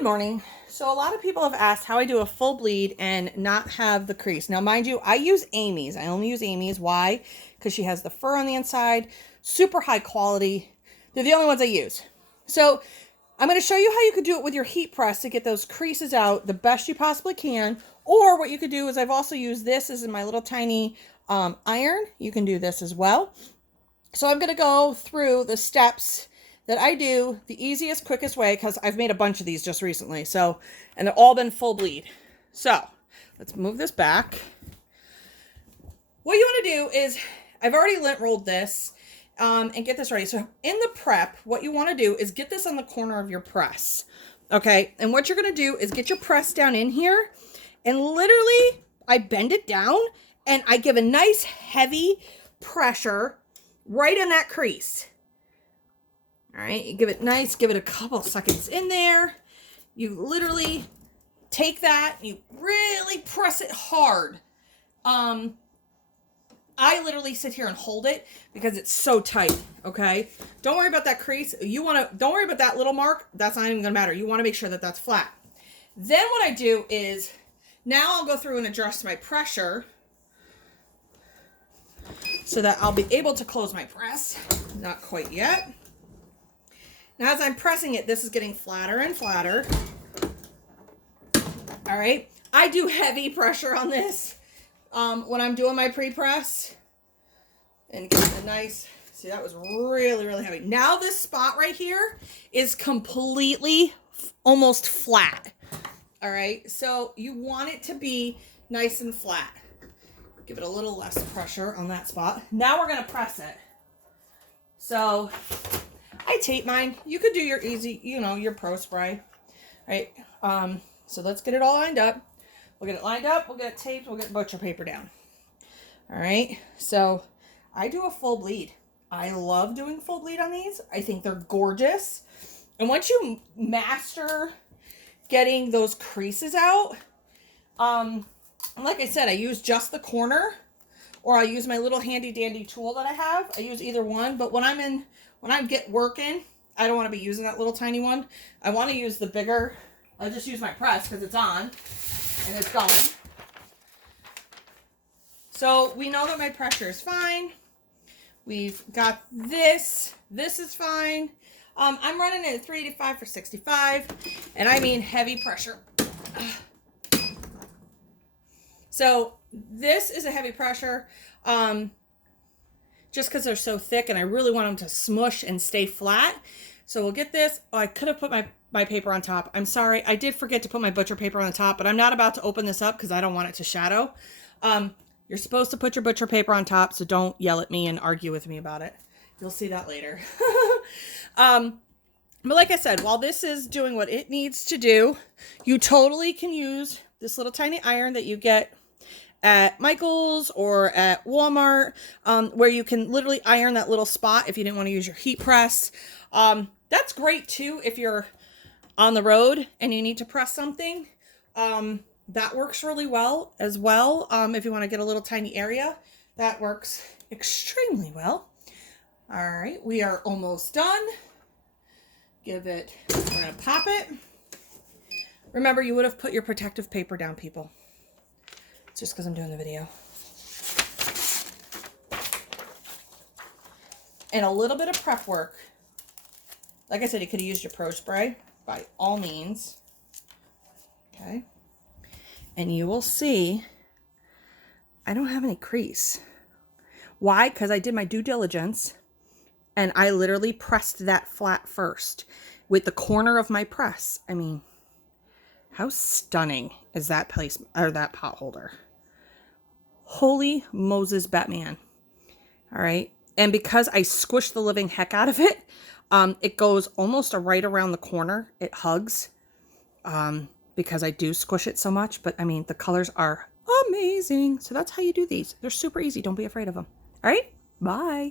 Good morning. So a lot of people have asked how I do a full bleed and not have the crease. Now, mind you, I use Amy's. I only use Amy's. Why? Because she has the fur on the inside, super high quality. They're the only ones I use. So I'm going to show you how you could do it with your heat press to get those creases out the best you possibly can. Or what you could do is I've also used this as in my little tiny iron. You can do this as well. So I'm going to go through the steps that I do the easiest, quickest way, because I've made a bunch of these just recently. So, and they've all been full bleed. So let's move this back. What you want to do is, I've already lint rolled this and get this ready. So in the prep, what you want to do is get this on the corner of your press. Okay. And what you're going to do is get your press down in here and literally I bend it down and I give a nice heavy pressure right in that crease. All right, you give it nice, give it a couple seconds in there. You literally take that, you really press it hard. I literally sit here and hold it because it's so tight, okay? Don't worry about that crease. Don't worry about that little mark. That's not even gonna matter. You wanna make sure that that's flat. Then what I do is, now I'll go through and adjust my pressure so that I'll be able to close my press. Not quite yet. Now, as I'm pressing it, this is getting flatter and flatter. All right. I do heavy pressure on this when I'm doing my pre-press. And get a nice, see, that was really, really heavy. Now this spot right here is completely almost flat. All right. So you want it to be nice and flat. Give it a little less pressure on that spot. Now we're going to press it. So I tape mine. You could do your easy, your pro spray, right? So let's get it all lined up. We'll get it lined up. We'll get it taped. We'll get butcher paper down. All right. So I do a full bleed. I love doing full bleed on these. I think they're gorgeous. And once you master getting those creases out, and like I said, I use just the corner, or I use my little handy dandy tool that I have. I use either one, but when I get working, I don't want to be using that little tiny one. I want to use the bigger. I'll just use my press because it's on and it's going. So we know that my pressure is fine. We've got this. This is fine. I'm running it at 385 for 65, and I mean heavy pressure. So this is a heavy pressure. Just because they're so thick and I really want them to smush and stay flat. So we'll get this. Oh, I could have put my paper on top. I'm sorry. I did forget to put my butcher paper on the top, but I'm not about to open this up because I don't want it to shadow. You're supposed to put your butcher paper on top, so don't yell at me and argue with me about it. You'll see that later. But like I said, while this is doing what it needs to do, you totally can use this little tiny iron that you get at Michael's or at Walmart, where you can literally iron that little spot if you didn't want to use your heat press. That's great too if you're on the road and you need to press something. That works really well as well. If you want to get a little tiny area, that works extremely well. All right, we are almost done. We're gonna pop it. Remember, you would have put your protective paper down, people. Just because I'm doing the video. And a little bit of prep work. Like I said, you could have used your pro spray by all means. Okay. And you will see I don't have any crease. Why? Because I did my due diligence and I literally pressed that flat first with the corner of my press. I mean, how stunning is that place or that pot holder? Holy Moses, Batman. All right. And because I squished the living heck out of it, it goes almost right around the corner. It hugs because I do squish it so much. But I mean, the colors are amazing. So that's how you do these. They're super easy. Don't be afraid of them. All right. Bye.